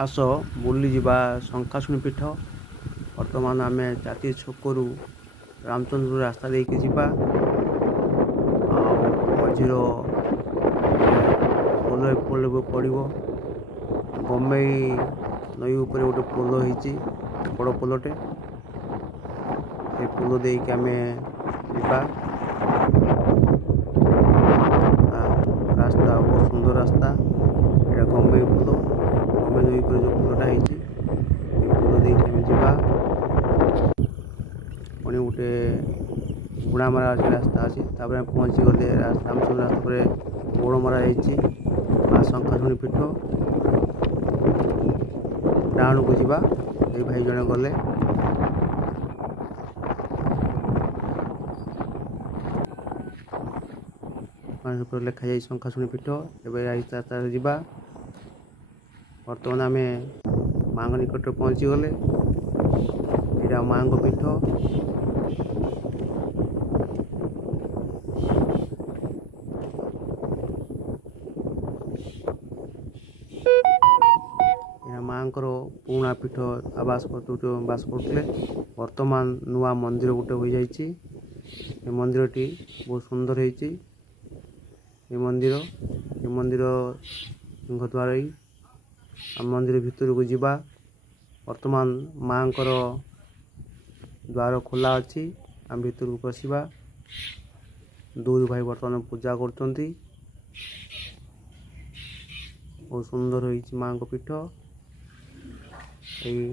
ଆସ ବୁଲିଯିବା ଶଙ୍ଖାଶୁଣି ପୀଠ। ବର୍ତ୍ତମାନ ଆମେ ଚାତି ଛକରୁ ରାମଚନ୍ଦ୍ରପୁର ରାସ୍ତା ଦେଇକି ଯିବା। ଆଉ ମଝିର ଗୋଟେ ପୋଲ ପଡ଼ିବ। ଗମେଇ ନଈ ଉପରେ ଗୋଟେ ପୋଲ ହେଇଛି, ବଡ଼ ପୋଲଟେ। ସେ ପୋଲ ଦେଇକି ଆମେ ଯିବା। ରାସ୍ତା ବହୁତ ସୁନ୍ଦର ରାସ୍ତା। ଏଇଟା ଗମେଇ ପୋଲ, ଗମେଇ ନଈ ଉପରେ ଯେଉଁ ପୋଲଟା ହେଇଛି, ଏ ପୋଲ ଦେଇକି ଆମେ ଯିବା। ପୁଣି ଗୋଟେ ବୁଣାମରା ଅଛି, ରାସ୍ତା ଅଛି। ତାପରେ ଆମେ ପହଞ୍ଚିଗଲେ ରାମଚନ୍ଦ୍ର ରାସ୍ତା ପରେ ଗୋଡ଼ମରା ହେଇଛି, ମା ଶଙ୍ଖାଶୁଣି ପୀଠ। ଡାହାଣକୁ ଯିବା, ଏଇ ଭାଇ ଜଣେ ଗଲେ। ଉପରେ ଲେଖାଯାଇଛି ଶଙ୍ଖାଶୁଣି ପୀଠ। ଏବେ ରାସ୍ତାରେ ଯିବା। ବର୍ତ୍ତମାନ ଆମେ ମାଙ୍କ ନିକଟରେ ପହଞ୍ଚିଗଲେ। ଏଇଟା ମାଙ୍କ ପୀଠ। ଏହା ମାଙ୍କର ପୁରୁଣା ପୀଠ, ବାସ କରୁଥିଲେ। ବର୍ତ୍ତମାନ ନୂଆ ମନ୍ଦିର ଗୋଟେ ହୋଇଯାଇଛି। ଏ ମନ୍ଦିରଟି ବହୁତ ସୁନ୍ଦର ହେଇଛି। ଏ ମନ୍ଦିର ସିଂହଦ୍ୱାର। ଆମ ମନ୍ଦିର ଭିତରକୁ ଯିବା। ବର୍ତ୍ତମାନ ମାଙ୍କର ଦ୍ୱାର ଖୋଲା ଅଛି, ଆମେ ଭିତରକୁ ପଶିବା। ଦୁଇ ଭାଇ ବର୍ତ୍ତମାନ ପୂଜା କରୁଛନ୍ତି। ବହୁତ ସୁନ୍ଦର ହେଇଛି ମାଙ୍କ ପୀଠ। ଏଇ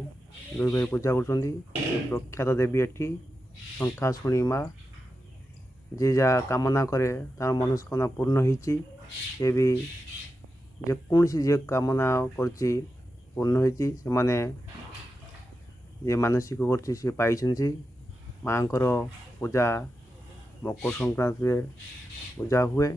ଦୁଇ ଭାଇ ପୂଜା କରୁଛନ୍ତି। ପ୍ରଖ୍ୟାତ ଦେବୀ ଏଠି ଶଙ୍ଖାଶୁଣି ମା। ଯିଏ ଯାହା କାମନା କରେ ତାର ମନସ୍କାମନା ପୂର୍ଣ୍ଣ ହେଇଛି। ସେ ବି ଯେକୌଣସି ଯିଏ କାମନା କରିଛି ପୂର୍ଣ୍ଣ ହେଇଛି। ସେମାନେ ଯିଏ ମାନସିକ କରିଛି ସିଏ ପାଇଛନ୍ତି। ମାଙ୍କର ପୂଜା ମକର ସଂକ୍ରାନ୍ତିରେ ପୂଜା ହୁଏ।